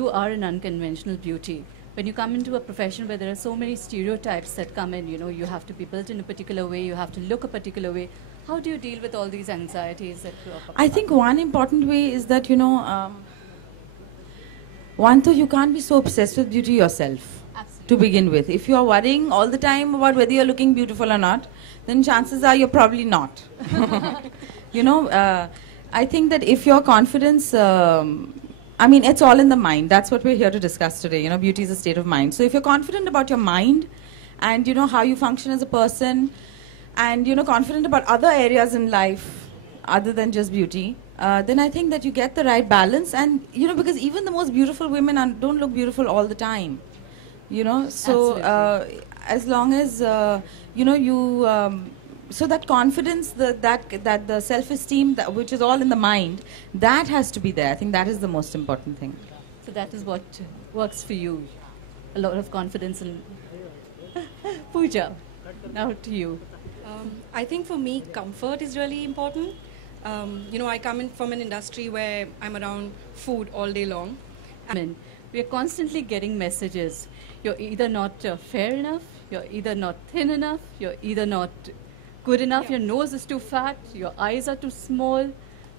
you are an unconventional beauty. When you come into a profession where there are so many stereotypes that come in, you have to be built in a particular way, you have to look a particular way. How do you deal with all these anxieties that crop up? I think one important way is that, one, though you can't be so obsessed with beauty yourself. Absolutely. To begin with. If you're worrying all the time about whether you're looking beautiful or not, then chances are you're probably not. I think that if your confidence, it's all in the mind. That's what we're here to discuss today. Beauty is a state of mind. So if you're confident about your mind and, how you function as a person and, confident about other areas in life other than just beauty, then I think that you get the right balance. And, because even the most beautiful women don't look beautiful all the time. So as long as, so that confidence, that the self-esteem, which is all in the mind, that has to be there. I think that is the most important thing. So that is what works for you. A lot of confidence in Pooja. Now to you. I think for me, comfort is really important. I come in from an industry where I'm around food all day long. We are constantly getting messages. You're either not fair enough, you're either not thin enough, you're either not good enough, your nose is too fat, your eyes are too small.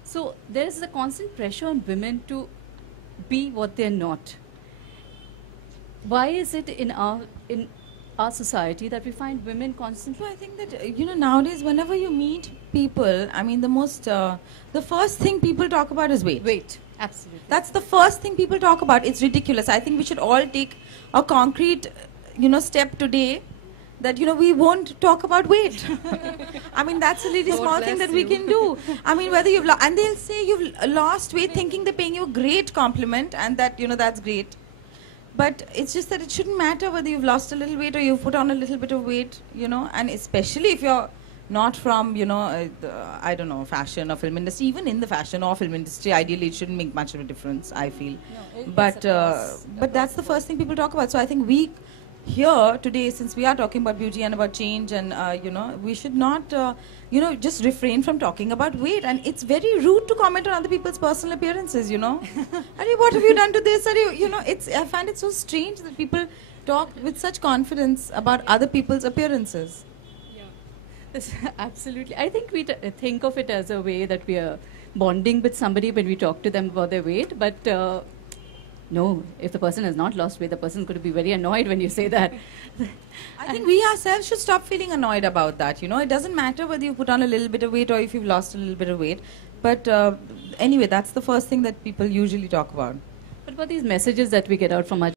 So there's a constant pressure on women to be what they're not. Why is it in our society that we find women constantly? I think that, nowadays whenever you meet people, the first thing people talk about is weight. Weight, absolutely. That's the first thing people talk about. It's ridiculous. I think we should all take a concrete, step today that, we won't talk about weight. That's a really small thing that we can do. Whether you've and they'll say you've lost weight thinking they're paying you a great compliment and that, that's great. But it's just that it shouldn't matter whether you've lost a little weight or you've put on a little bit of weight, and especially if you're not from, I don't know, fashion or film industry. Even in the fashion or film industry, ideally it shouldn't make much of a difference, I feel. No, but that's the first thing people talk about. So I think we here today, since we are talking about beauty and about change and, we should not, just refrain from talking about weight. And it's very rude to comment on other people's personal appearances, what have you done to this? I find it so strange that people talk with such confidence about other people's appearances. Absolutely. I think we think of it as a way that we are bonding with somebody when we talk to them about their weight, but no, if the person has not lost weight, the person could be very annoyed when you say that. I think we ourselves should stop feeling annoyed about that. It doesn't matter whether you put on a little bit of weight or if you've lost a little bit of weight. But anyway, that's the first thing that people usually talk about. What about these messages that we get out from our